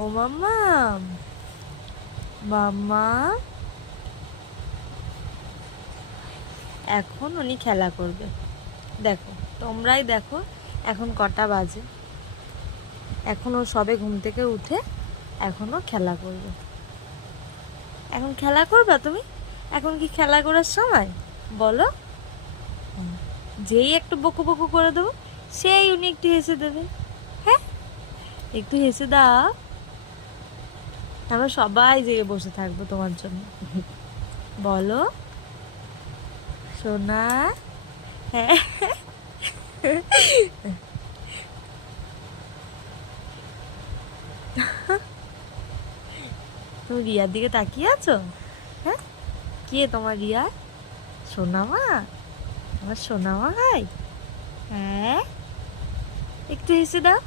ও মাম্মা, মাম্মা, এখন উনি খেলা করবে। দেখো, তোমরাই দেখো এখন কটা বাজে। এখনো সবে ঘুম থেকে উঠে এখনো খেলা করবে। এখন খেলা করবা তুমি? এখন কি খেলা করার সময়? বলো। যেই একটু বকু বকু করে দেবো, সেই উনি একটু হেসে দেবে। হ্যাঁ, একটু হেসে দাও। আমরা সবাই জেগে বসে থাকবো তোমার জন্য। বলো সোনা। হ্যাঁ, তুমি রিয়ার দিকে তাকিয়ে আছো? হ্যাঁ, কে তোমার রিয়া? সোনামা? আমার সোনামা হয়? হ্যাঁ, একটু হেসে দাও।